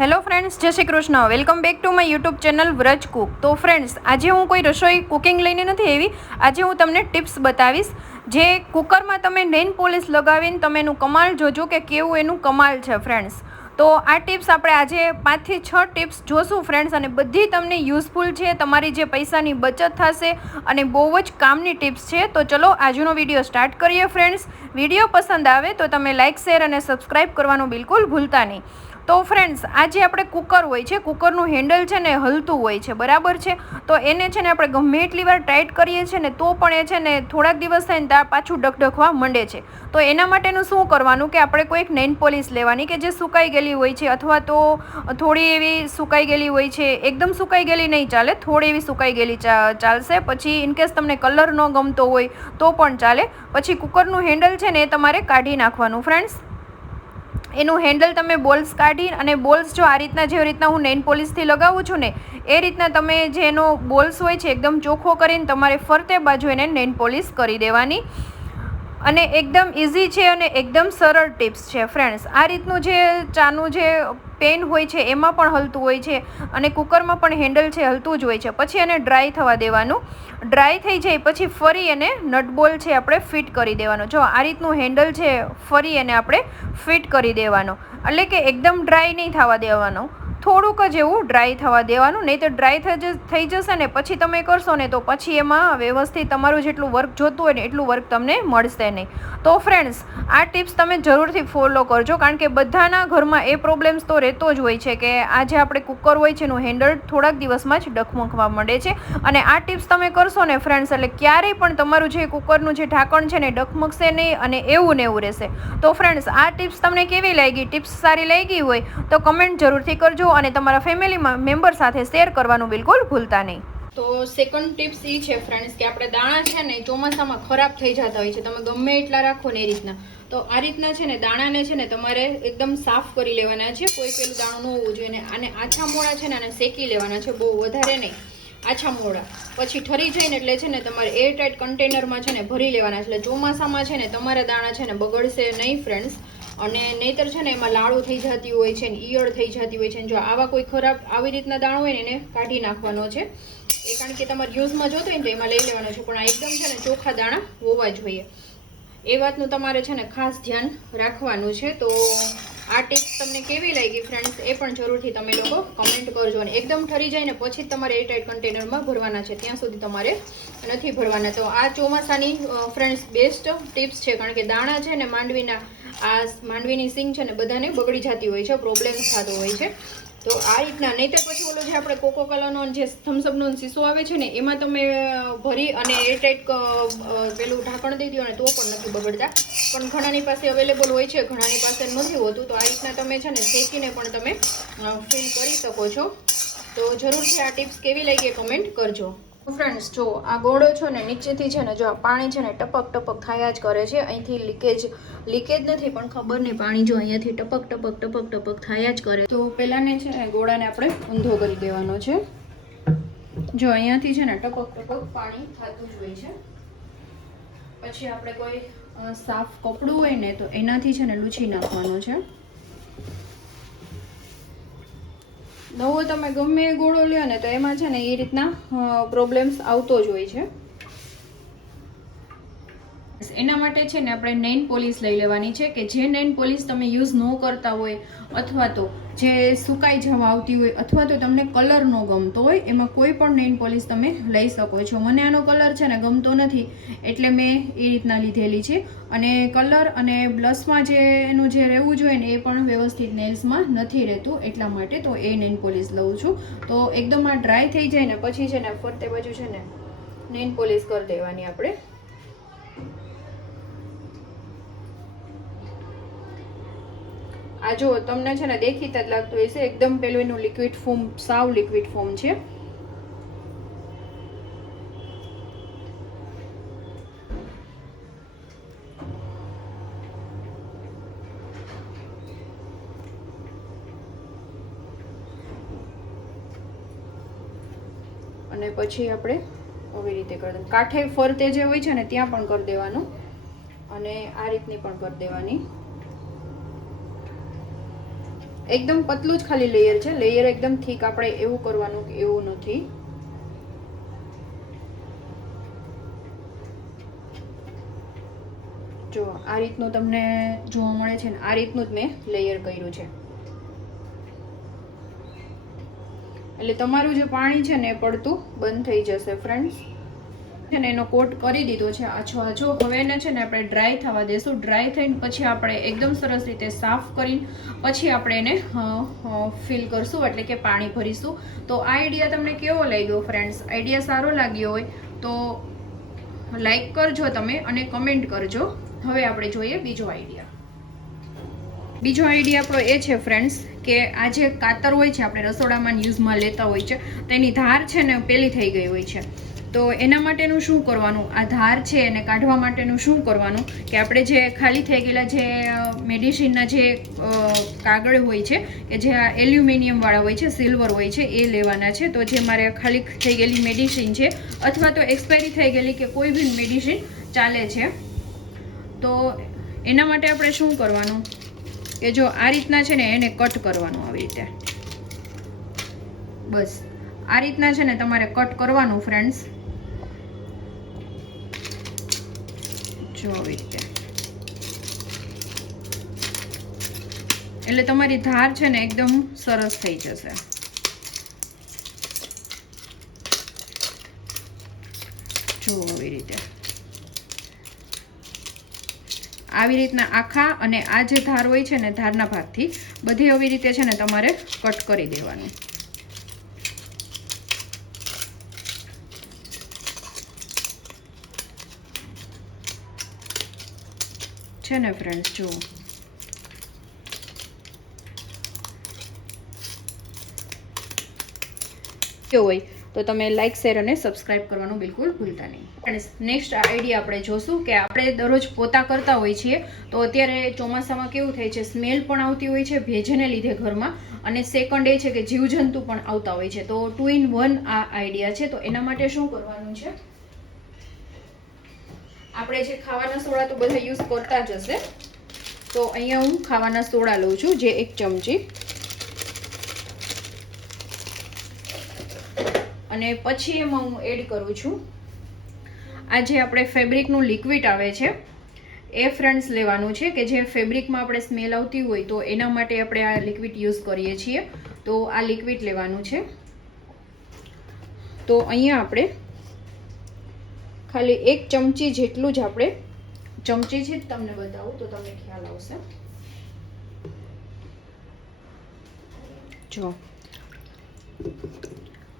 Hello friends, જય Shri Krishna. Welcome back to my YouTube channel Vraj Cook. તો friends, આજે હું કોઈ રસોઈ કુકિંગ લઈને નથી આવી. આજે હું તમને ટિપ્સ બતાવીશ જે કુકરમાં તમે નેઇલ પોલિશ લગાવીને તમે એનું કમાલ જોજો કે કેવું એનું કમાલ છે ફ્રેન્ડ્સ. તો આ ટિપ્સ આપણે આજે 5 થી 6 ટિપ્સ જોશું ફ્રેન્ડ્સ, અને બધી તમને યુઝફુલ છે. તમારી જે પૈસાની બચત થશે અને બહુ જ કામની ટિપ્સ છે. તો ચલો આજનો વિડીયો સ્ટાર્ટ કરીએ ફ્રેન્ડ્સ. વિડીયો પસંદ આવે તો તમે લાઇક, શેર અને સબસ્ક્રાઈબ કરવાનું બિલકુલ ભૂલતા નહીં. તો ફ્રેન્ડ્સ, આજે આપણે કુકર હોય છે, કુકરનું હેન્ડલ છે ને હલતું હોય છે, બરાબર છે. તો એને છે ને આપણે ગમે એટલી વાર ટાઈટ કરીએ છીએ ને તો પણ એ છે ને થોડાક દિવસ થાય ને ત્યાં પાછું ડખડખવા માંડે છે. તો એના માટેનું શું કરવાનું કે આપણે કોઈક નેઇલ પોલિશ લેવાની કે જે સુકાઈ ગયેલી હોય છે, અથવા તો થોડી એવી સુકાઈ ગયેલી હોય છે. એકદમ સુકાઈ ગયેલી નહીં ચાલે, થોડી એવી સુકાઈ ગયેલી ચાલશે. પછી ઇનકેસ તમને કલર ન ગમતો હોય તો પણ ચાલે. પછી કુકરનું હેન્ડલ છે ને એ તમારે કાઢી નાખવાનું ફ્રેન્ડ્સ. એનું હેન્ડલ તમે બોલ્સ કાઢી, અને બોલ્સ જો આ રીતના જેવી રીતના હું નેઇલ પોલિશથી લગાવું છું ને એ રીતના તમે જે એનો બોલ્સ હોય છે એકદમ ચોખ્ખો કરીને તમારે ફરતે બાજુ એને નેઇલ પોલિશ કરી દેવાની. અને એકદમ ઇઝી છે અને એકદમ સરળ ટિપ્સ છે ફ્રેન્ડ્સ. આ રીતનું જે ચાનું જે પેન હોય છે એમાં પણ હલતું હોય છે, અને કુકરમાં પણ હેન્ડલ છે હલતું જ હોય છે. પછી એને ડ્રાય થવા દેવાનું. ડ્રાય થઈ જાય પછી ફરી એને નટબોલ છે આપણે ફિટ કરી દેવાનો. જો આ રીતનું હેન્ડલ છે ફરી એને આપણે ફિટ કરી દેવાનો. એટલે કે એકદમ ડ્રાય નહીં થવા દેવાનો, થોડુંક જ એવું ડ્રાય થવા દેવાનું. નહીં તો ડ્રાય થઈ જશે ને પછી તમે કરશો ને તો પછી એમાં વ્યવસ્થિત તમારું જેટલું વર્ક જોતું હોય ને એટલું વર્ક તમને મળશે નહીં. તો ફ્રેન્ડ્સ, આ ટિપ્સ તમે જરૂરથી ફોલો કરજો, કારણ કે બધાના ઘરમાં એ પ્રોબ્લેમ્સ તો રહેતો જ હોય છે કે આ જે આપણે કુકર હોય છે એનું હેન્ડલ થોડાક દિવસમાં જ ડખમખવા માંડે છે. અને આ ટિપ્સ તમે કરશો ને ફ્રેન્ડ્સ એટલે ક્યારેય પણ તમારું જે કુકરનું જે ઢાંકણ છે ને ડખમકશે નહીં, અને એવું ને એવું રહેશે. તો ફ્રેન્ડ્સ, આ ટિપ્સ તમને કેવી લાગી? ટિપ્સ સારી લાગી હોય તો કમેન્ટ જરૂરથી કરજો, અને તમારા ફેમિલી મેમ્બર સાથે શેર કરવાનું બિલકુલ ભૂલતા નહીં. તો સેકન્ડ ટિપ્સ એ છે ફ્રેન્ડ્સ કે આપણે દાણા છે ને ચોમાસામાં ખરાબ થઈ જતા હોય છે, તમે ગમે એટલા રાખો ને એ રીતના. તો આ રીતના છે ને દાણાને છે ને તમારે એકદમ સાફ કરી લેવાના છે. કોઈ પેલું દાણું ન હોવું જોઈએ. આને આછા મોડા છે ને આને શેકી લેવાના છે, બહુ વધારે નહીં, આછા મોડા. પછી ઠરી જાય ને એટલે છે ને તમારે એરટાઇટ કન્ટેનરમાં છે ને ભરી લેવાના છે. એટલે ચોમાસામાં છે ને તમારા દાણા છે ને બગડશે નહીં ફ્રેન્ડ્સ. અને નહીતર છે ને એમાં લાડુ થઈ જતી હોય છે ને ઈયળ થઈ જતી હોય છે. જો આવા કોઈ ખરાબ આવી રીતના દાણો હોય ને એને કાઢી નાખવાનો છે. એ કારણ કે તમારે યુઝમાં જોતો હોય ને તો એમાં લઈ લેવાનો છે, પણ આ એકદમ છે ને ચોખ્ખા દાણા હોવા જોઈએ. એ વાતનું તમારે છે ને ખાસ ધ્યાન રાખવાનું છે. તો આ ટિપ્સ તમને કેવી લાગી ફ્રેન્ડ્સ એ પણ જરૂરથી તમે લોકો કમેન્ટ કરજો. અને એકદમ ઠરી જાય ને પછી જ તમારે એરટાઇટ કન્ટેનરમાં ભરવાના છે, ત્યાં સુધી તમારે નથી ભરવાના. તો આ ચોમાસાની ફ્રેન્ડ્સ બેસ્ટ ટિપ્સ છે, કારણ કે દાણા છે ને માંડવીની સિંગ છે ને બધાને બગડી જતી હોય છે, પ્રોબ્લેમ થતો હોય છે. તો આ રીતના. નહીં તો પછી ઓલો જે આપણે કોકો કોલાનો જે થમ્સઅપનો શીશો આવે છે ને એમાં તમે ભરી અને એરટાઇટ પેલું ઢાંકણ દઈ દો ને તો પણ નથી બગડતા. પણ ઘણાની પાસે અવેલેબલ હોય છે, ઘણાની પાસે નથી હોતું. તો આ રીતના તમે છે ને શેકીને પણ તમે ફિલ કરી શકો છો. તો જરૂરથી આ ટિપ્સ કેવી લાગી એ કમેન્ટ કરજો ફ્રેન્ડ્સ. જો આ ગોળો છે ને નીચેથી છે ને જો આ પાણી છે ને ટપક ટપક થયા જ કરે છે. અહીંથી લીકેજ નથી, પણ ખબર નહીં, પાણી જો અહીંયાથી ટપક ટપક ટપક ટપક થયા જ કરે. તો પહેલાંને છે ને ગોળાને આપણે ઊંધો કરી દેવાનો છે. જો અહીંયાથી છે ને ટપક ટપક પાણી થતું જ હોય છે. પછી આપણે કોઈ સાફ કપડું હોય ને તો એનાથી છે ને લૂછી નાખવાનો છે. નવો તમે ગમે એ ગોળો લ્યો ને તો એમાં છે ને એ રીતના પ્રોબ્લેમ્સ આવતો જ હોય છે. એના માટે છે ને આપણે નેઇલ પોલિશ લઈ લેવાની છે, કે જે નેઇલ પોલિશ તમે યુઝ ન કરતા હોય, અથવા તો જે સુકાઈ જવા આવતી હોય, અથવા તો તમને કલર ન ગમતો હોય, એમાં કોઈ પણ નેઇલ પોલિશ તમે લઈ શકો છો. મને આનો કલર છે ને ગમતો નથી એટલે મેં એ રીતના લીધેલી છે. અને કલર અને બ્લશમાં જે એનું જે રહેવું જોઈએ ને એ પણ વ્યવસ્થિત નેલ્સમાં નથી રહેતું, એટલા માટે તો એ નેઇલ પોલિશ લઉં છું. તો એકદમ આ ડ્રાય થઈ જાય ને પછી છે ને ફરતે બાજુ છે ને નેઇલ પોલિશ કરી દેવાની આપણે. આ જો તમને છે ને દેખીતા જ લાગતું હશે, એકદમ પેલું એનું લિક્વિડ ફોર્મ, સાવ લિક્વિડ ફોર્મ છે. અને પછી આપણે આવી રીતે કરી દેવાનું. કાંઠે ફરતે જે હોય છે ને ત્યાં પણ કરી દેવાનું, અને આ રીતની પણ કરી દેવાની. એકદમ પતલું જ ખાલી લેયર છે, લેયર એકદમ થીક આપણે એવું કરવાનું કે એવું નથી. જો આ રીતનું તમને જોવા મળે છે ને, આ રીતનું જ મેં લેયર કર્યું છે. એટલે તમારું જે પાણી છે ને એ પડતું બંધ થઈ જશે ફ્રેન્ડ્સ. છે ને એનો કોટ કરી દીધો છે આછો આછો. હવે એને છે ને આપણે ડ્રાય થવા દેશું. ડ્રાય થઈને પછી આપણે એકદમ સરસ રીતે સાફ કરીને પછી આપણે એને ફિલ કરશું, એટલે કે પાણી ભરીશું. તો આ આઈડિયા તમને કેવો લાગ્યો ફ્રેન્ડ્સ? આઈડિયા સારો લાગ્યો હોય તો લાઈક કરજો તમે અને કમેન્ટ કરજો. હવે આપણે જોઈએ બીજો આઈડિયા. બીજો આઈડિયા આપણો એ છે ફ્રેન્ડ્સ કે આ જે કાતર હોય છે આપણે રસોડામાં યુઝમાં લેતા હોય છે, તેની ધાર છે ને પેલી થઈ ગઈ હોય છે. તો એના માટેનું શું કરવાનું? આ ધાર છે એને કાઢવા માટેનું શું કરવાનું કે આપણે જે ખાલી થઈ ગયેલા જે મેડિસિનના જે કાગળ હોય છે કે જે એલ્યુમિનિયમવાળા હોય છે, સિલ્વર હોય છે, એ લેવાના છે. તો જે મારે ખાલી થઈ ગયેલી મેડિસિન છે અથવા તો એક્સપાયરી થઈ ગયેલી કે કોઈ બી મેડિસિન ચાલે છે, તો એના માટે આપણે શું કરવાનું કે જો આ રીતના છે ને એને કટ કરવાનું આવી રીતે. બસ આ રીતના છે ને તમારે કટ કરવાનું ફ્રેન્ડ્સ. જો આવી રીતે. એટલે તમારી ધાર છે ને એકદમ સરસ થઈ જશે. જો આવી રીતે. આવી રીતના આખા અને આ જે ધાર હોય છે ને ધારના ભાગથી બધી આવી રીતે છે ને તમારે કટ કરી દેવાનું છે ને ફ્રેન્ડ્સ. જુઓ કેવું હોય તો તમે લાઇક, શેર અને સબસ્ક્રાઇબ કરવાનું બિલકુલ ભૂલતા નહીં. ફ્રેન્ડ્સ નેક્સ્ટ આઈડિયા આપણે જોશું કે આપણે દરરોજ પોતા કરતા હોઈએ છીએ તો અત્યારે ચોમાસામાં કેવું થાય છે, સ્મેલ પણ આવતી હોય છે ભેજને લીધે ઘરમાં, અને સેકન્ડ એ છે કે જીવજંતુ પણ આવતા હોય છે. તો 2 in 1 આ આઈડિયા છે. તો એના માટે શું કરવાનું છે, આપણે જે ખાવાના સોડા તો બધા યુઝ કરતા જ હશે. તો અહીંયા હું ખાવાના સોડા લઉં છું, જે 1 ચમચી, અને પછી એમાં હું એડ કરું છું આ જે આપણે ફેબ્રિકનું લિક્વિડ આવે છે એ ફ્રેન્ડ્સ લેવાનું છે, કે જે ફેબ્રિકમાં આપણે સ્મેલ આવતી હોય તો એના માટે આપણે આ લિક્વિડ યુઝ કરીએ છીએ. તો આ લિક્વિડ લેવાનું છે. તો અહીંયા આપણે ખાલી 1 ચમચી જેટલું જ આપણે ચમચીથી જ તમને બતાવું તો તમને ખ્યાલ આવશે. જો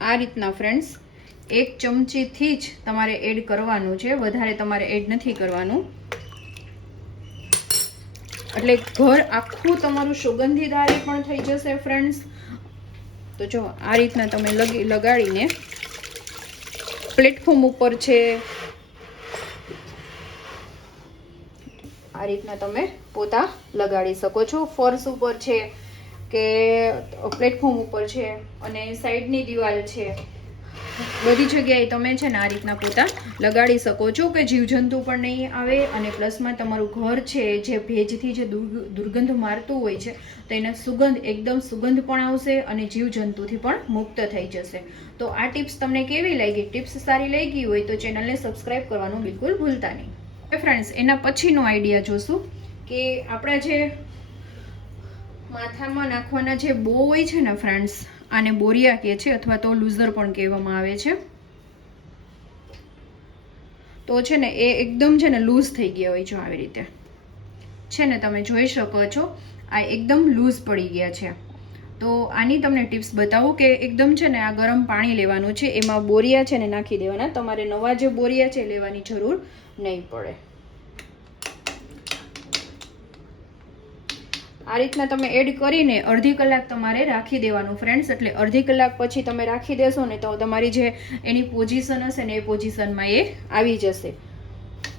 આ રીતના ફ્રેન્ડ્સ 1 ચમચીથી જ તમારે એડ કરવાનું છે, વધારે તમારે એડ નથી કરવાનું. એટલે ઘર આખું તમારું સુગંધીદારી પણ થઈ જશે ફ્રેન્ડ્સ. તો જો આ રીતના તમે લગાડીને પ્લેટફોર્મ ઉપર છે આ રીતના તમે પોતા લગાડી શકો છો. ફર્શ ઉપર છે કે પ્લેટફોર્મ ઉપર છે અને સાઈડની દિવાલ છે, બધી જગ્યાએ તમે છે ને આ રીતના પોતા લગાડી શકો છો કે જીવજંતુ પણ નહીં આવે, અને પ્લસમાં તમારું ઘર છે જે ભેજથી જે દુર્ગંધ મારતું હોય છે તો એના સુગંધ એકદમ સુગંધ પણ આવશે અને જીવજંતુથી પણ મુક્ત થઈ જશે. તો આ ટિપ્સ તમને કેવી લાગી? ટિપ્સ સારી લાગી હોય તો ચેનલને સબસ્ક્રાઈબ કરવાનું બિલકુલ ભૂલતા નહીં. ફ્રેન્ડ્સ એના પછીનો આઈડિયા જોશું કે આપણા જે માથામાં નાખવાના જે બો હોય છે ને ફ્રેન્ડ્સ, આને બોરિયા કહે છે અથવા તો લૂઝર પણ કહેવામાં આવે છે. તો છે ને એ એકદમ છે ને લૂઝ થઈ ગયા હોય છે. આવી રીતે છે ને તમે જોઈ શકો છો આ એકદમ લૂઝ પડી ગયા છે. તો આની તમને ટિપ્સ બતાવું કે એકદમ છે ને આ ગરમ પાણી લેવાનું છે, એમાં બોરિયા છે ને નાખી દેવાના. તમારે નવા જે બોરિયા છે લેવાની જરૂર નહીં પડે. આ રીતના તમે એડ કરીને અડધી કલાક તમારે રાખી દેવાનું ફ્રેન્ડ્સ. એટલે અડધી કલાક પછી તમે રાખી દેશો ને તો તમારી જે એની પોઝિશન હશે ને એ પોઝિશનમાં એ આવી જશે.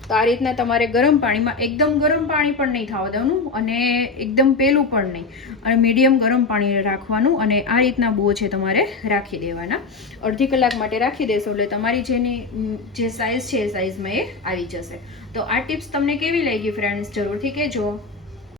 તો આ રીતના તમારે ગરમ પાણીમાં, એકદમ ગરમ પાણી પણ નહીં થવા દેવાનું અને એકદમ પેલું પણ નહીં, અને મીડિયમ ગરમ પાણી રાખવાનું, અને આ રીતના બો છે તમારે રાખી દેવાના. અડધી કલાક માટે રાખી દેશો એટલે તમારી જેની જે સાઇઝ છે એ સાઇઝમાં એ આવી જશે. તો આ ટિપ્સ તમને કેવી લાગી ફ્રેન્ડ્સ જરૂરથી કહેજો.